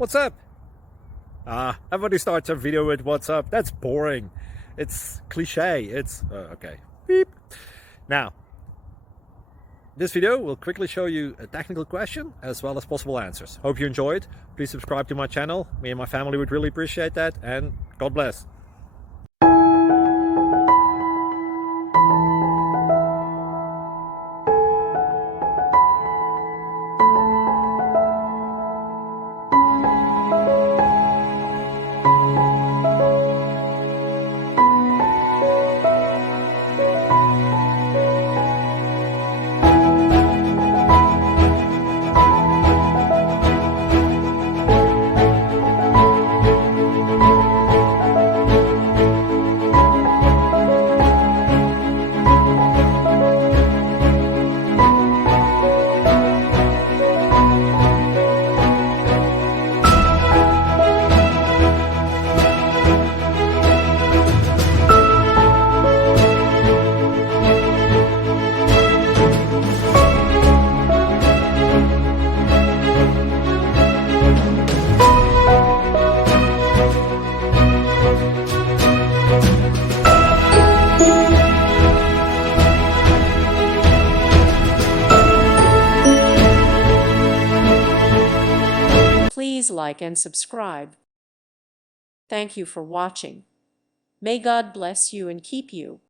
What's up? Everybody starts a video with what's up. That's boring. It's cliche. It's okay. Beep. Now, this video will quickly show you a technical question as well as possible answers. Hope you enjoyed. Please subscribe to my channel. Me and my family would really appreciate that, and God bless. Please like and subscribe. Thank you for watching. May God bless you and keep you.